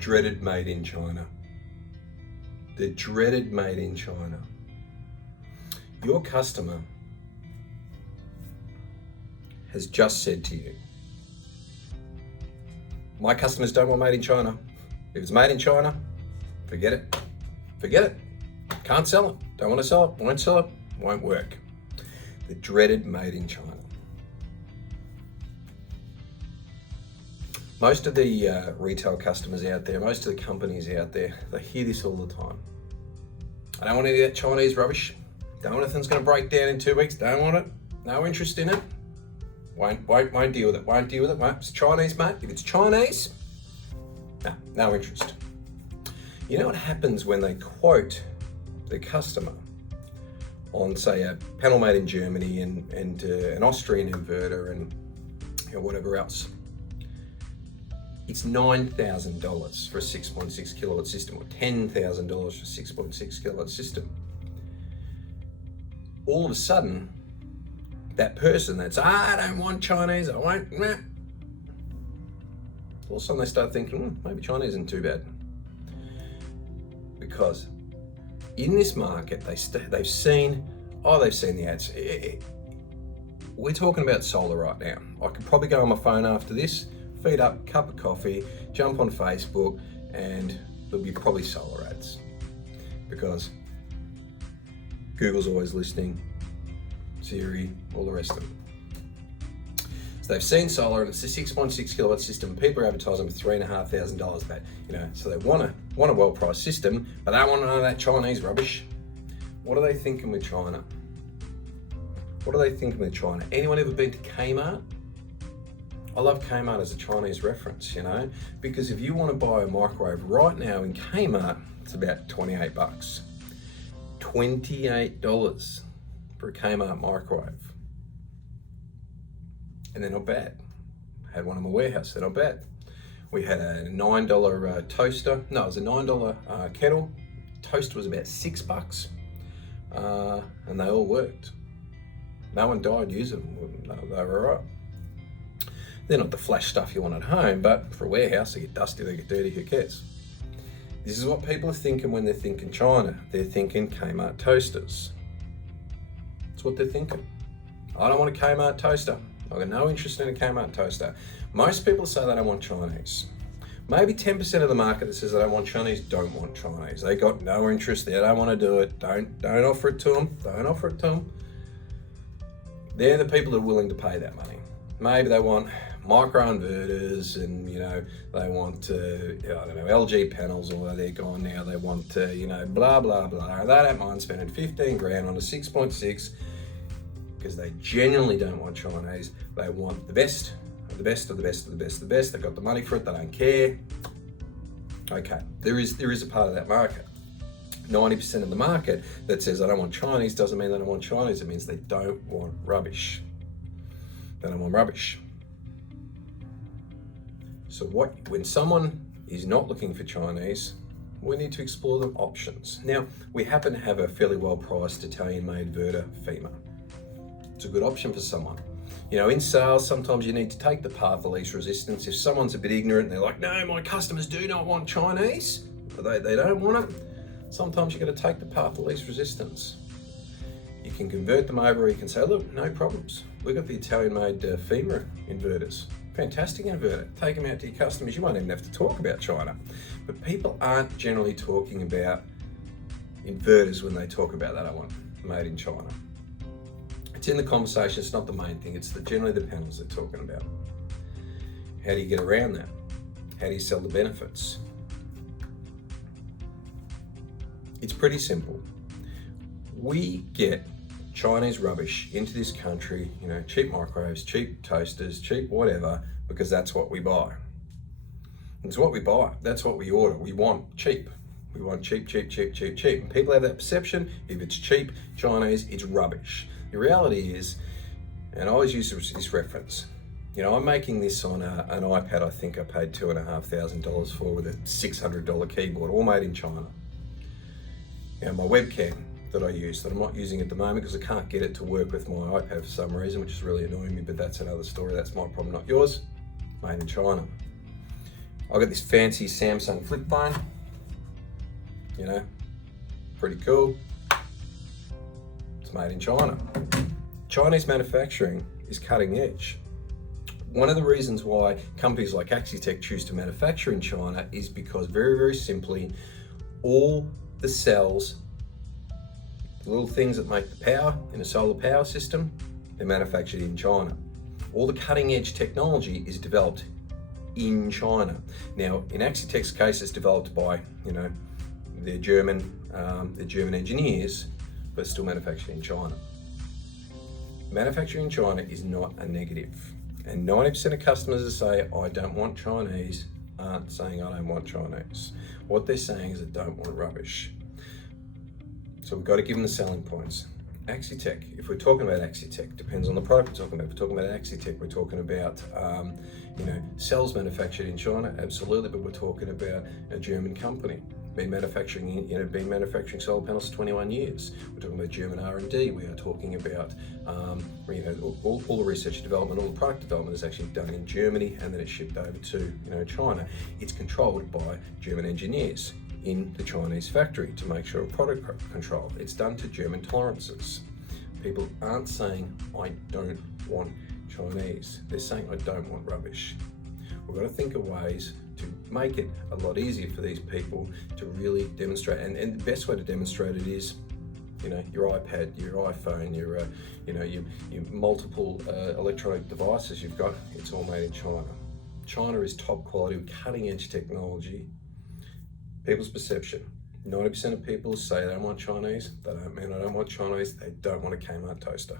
dreaded made in China. The dreaded made in China. Your customer has just said to you, my customers don't want made in China. If it's made in China, forget it. Forget it. Can't sell it. Don't want to sell it. Won't sell it. Won't work. The dreaded made in China. Most of the retail customers out there, most of the companies out there, they hear this all the time. I don't want any of that Chinese rubbish. Don't want anything's going to break down in 2 weeks. Don't want it. No interest in it. Won't deal with it. Won't deal with it. Won't. It's Chinese, mate. If it's Chinese, no interest. You know what happens when they quote the customer on, say, a panel made in Germany and an Austrian inverter and whatever else? It's $9,000 for a 6.6 kilowatt system, or $10,000 for a 6.6 kilowatt system. All of a sudden, that person that's, I don't want Chinese, I won't, nah. All of a sudden they start thinking, maybe Chinese isn't too bad. Because in this market, they've seen the ads. We're talking about solar right now. I could probably go on my phone after this, feed up, cup of coffee, jump on Facebook, and there'll be probably solar ads. Because Google's always listening, Siri, all the rest of them. So they've seen solar, and it's a 6.6 kilowatt system. People are advertising for $3,500, but so they want a well-priced system, but they don't want none of that Chinese rubbish. What are they thinking with China? What are they thinking with China? Anyone ever been to Kmart? I love Kmart as a Chinese reference, because if you want to buy a microwave right now in Kmart, it's about $28. $28 for a Kmart microwave. And they're not bad. I had one in my warehouse, they're not bad. We had a $9 toaster. No, it was a $9 kettle. Toaster was about $6. And they all worked. No one died using them. They were all right. They're not the flash stuff you want at home, but for a warehouse, they get dusty, they get dirty, who cares? This is what people are thinking when they're thinking China. They're thinking Kmart toasters. That's what they're thinking. I don't want a Kmart toaster. I've got no interest in a Kmart toaster. Most people say they don't want Chinese. Maybe 10% of the market that says they don't want Chinese don't want Chinese. They got no interest. They don't want to do it. Don't offer it to them. Don't offer it to them. They're the people that are willing to pay that money. Maybe they want micro inverters and they want LG panels, although they're gone now. They want blah blah blah. They don't mind spending 15 grand on a 6.6 because they genuinely don't want Chinese. They want the best of the best of the best of the best of the best. They've got the money for it. They don't care. Okay, there is a part of that market. 90% of the market that says I don't want Chinese doesn't mean they don't want Chinese. It means they don't want rubbish. They don't want rubbish. So when someone is not looking for Chinese, we need to explore the options. Now, we happen to have a fairly well-priced Italian-made Verta FEMA. It's a good option for someone. In sales, sometimes you need to take the path of least resistance. If someone's a bit ignorant and they're like, no, my customers do not want Chinese, they don't want it, sometimes you've got to take the path of least resistance. You can convert them over, or you can say, look, no problems. We've got the Italian-made FEMA inverters. Fantastic inverter. Take them out to your customers. You won't even have to talk about China. But people aren't generally talking about inverters when they talk about that. I want made in China. It's in the conversation. It's not the main thing. It's generally the panels they're talking about. How do you get around that? How do you sell the benefits? It's pretty simple. We get Chinese rubbish into this country, cheap microwaves, cheap toasters, cheap whatever, because that's what we buy. It's what we buy. That's what we order. We want cheap. We want cheap, cheap, cheap, cheap, cheap. And people have that perception, if it's cheap Chinese, it's rubbish. The reality is, and I always use this reference, I'm making this on an iPad I think I paid $2,500 for with a $600 keyboard, all made in China. My webcam that I use, that I'm not using at the moment because I can't get it to work with my iPad for some reason, which is really annoying me, but that's another story. That's my problem, not yours. Made in China. I got this fancy Samsung flip phone, you know, pretty cool. It's made in China. Chinese manufacturing is cutting edge. One of the reasons why companies like Axitec choose to manufacture in China is because very, very simply, all the cells, the little things that make the power in a solar power system, they're manufactured in China. All the cutting edge technology is developed in China. Now, in Axitec's case, it's developed by, you know, their German engineers, but it's still manufactured in China. Manufacturing in China is not a negative. And 90% of customers that say, I don't want Chinese, aren't saying I don't want Chinese. What they're saying is they don't want rubbish. So we've got to give them the selling points. Axitec, if we're talking about Axitec, depends on the product we're talking about. If we're talking about Axitec, we're talking about cells manufactured in China, absolutely, but we're talking about a German company. Been manufacturing solar panels for 21 years. We're talking about German R&D. We are talking about all the research and development, all the product development is actually done in Germany, and then it's shipped over to China. It's controlled by German engineers in the Chinese factory to make sure of product control. It's done to German tolerances. People aren't saying, I don't want Chinese. They're saying, I don't want rubbish. We've got to think of ways to make it a lot easier for these people to really demonstrate. And the best way to demonstrate it is, your iPad, your iPhone, your multiple electronic devices you've got, it's all made in China. China is top quality with cutting edge technology. People's perception. 90% of people say they don't want Chinese. They don't mean I don't want Chinese. They don't want a Kmart toaster.